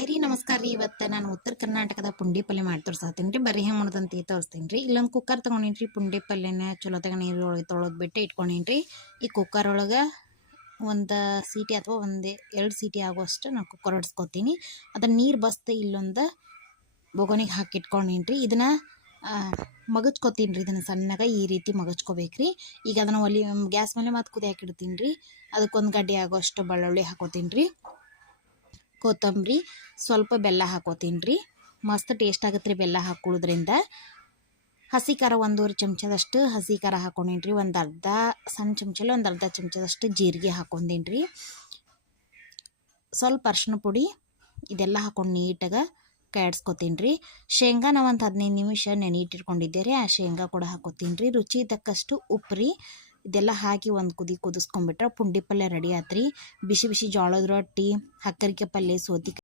Hi ರೀ, ನಮಸ್ಕಾರ ರೀ. ಇವತ್ತು ನಾನು ಉತ್ತರ ಕರ್ನಾಟಕದ ಪುಂಡಿ ಪಲ್ಯ ಮಾಡಿ ತೋರ್ಸಾತೀನಿ ರೀ. ಬರೀ ಹೆಂಗೆ ಮಾಡೋದಂತ ತೋರಿಸ್ತೀನಿ ರೀ. ಇಲ್ಲೊಂದು ಕುಕ್ಕರ್ ತೊಗೊಂಡಿನಿ ರೀ. ಪುಂಡಿ ಪಲ್ಯನ ಚಲೋ ನೀರು ಒಳಗೆ ತೊಳೆದ್ಬಿಟ್ಟು ಇಟ್ಕೊಂಡೀನಿ ರೀ. ಈ ಕುಕ್ಕರ್ ಒಳಗೆ ಒಂದು ಸೀಟಿ ಅಥವಾ ಎರಡು ಸೀಟಿ ಆಗುವಷ್ಟು ನಾನು ಕುಕ್ಕರ್ ಹೊಡ್ಸ್ಕೊತೀನಿ. ಅದನ್ನು ನೀರು ಬಸ್ತೆ ಇಲ್ಲೊಂದು ಬೊಗೋನಿಗೆ ಹಾಕಿ ಇಟ್ಕೊಂಡೀನಿ ರೀ. ಇದನ್ನು ಮಗಚ್ಕೊತೀನಿ ರೀ. ಇದನ್ನು ಸಣ್ಣಗೆ ಈ ರೀತಿ ಮಗಚ್ಕೋಬೇಕು ರೀ. ಈಗ ಅದನ್ನು ಗ್ಯಾಸ್ ಮೇಲೆ ಮತ್ತೆ ಕುದಿಯಾಕೆ ಇಡ್ತೀನಿ ರೀ. ಅದಕ್ಕೊಂದು ಗಡ್ಡೆ ಆಗೋಷ್ಟು ಬೆಳ್ಳುಳ್ಳಿ ಹಾಕೋತೀನಿ ರೀ, ಕೊತ್ತಂಬರಿ, ಸ್ವಲ್ಪ ಬೆಲ್ಲ ಹಾಕೋತೀನಿ ರೀ. ಮಸ್ತ್ ಟೇಸ್ಟ್ ಆಗುತ್ತೆ ರೀ ಬೆಲ್ಲ ಹಾಕೊಳ್ಳೋದ್ರಿಂದ. ಹಸಿ ಖಾರ 1.5 ಚಮಚದಷ್ಟು ಹಸಿ ಖಾರ ಹಾಕೊಂಡೀನಿ ರೀ. ಒಂದು ಅರ್ಧ ಸಣ್ಣ ಚಮಚಲ್ಲಿ ಒಂದು ಅರ್ಧ ಚಮಚದಷ್ಟು ಜೀರಿಗೆ ಹಾಕೊಂಡೀನಿ ರೀ. ಸ್ವಲ್ಪ ಅರ್ಶಿನ ಪುಡಿ, ಇದೆಲ್ಲ ಹಾಕೊಂಡು ನೀಟಾಗಿ ಕಾಯಿಸ್ಕೊತೀನಿ ರೀ. ಶೇಂಗಾನ ಒಂದು 15 ನಿಮಿಷ ನೆನೆಯಿಟ್ಟಿಟ್ಕೊಂಡಿದ್ದೆ ರೀ. ಆ ಶೇಂಗಾ ಕೂಡ ಹಾಕೋತೀನಿ ರೀ. ರುಚಿ ತಕ್ಕಷ್ಟು ಉಪ್ಪು ರೀ. ಇದೆಲ್ಲ ಹಾಕಿ ಒಂದು ಕುದಿಸ್ಕೊಂಡ್ಬಿಟ್ರೆ ಪುಂಡಿ ಪಲ್ಯ ರೆಡಿ ಆತ್ರಿ. ಬಿಸಿ ಬಿಸಿ ಜೋಳದ ರೊಟ್ಟಿ, ಹಕ್ಕರಿಕೆ ಪಲ್ಯ, ಸೌತೆಕಾಯಿ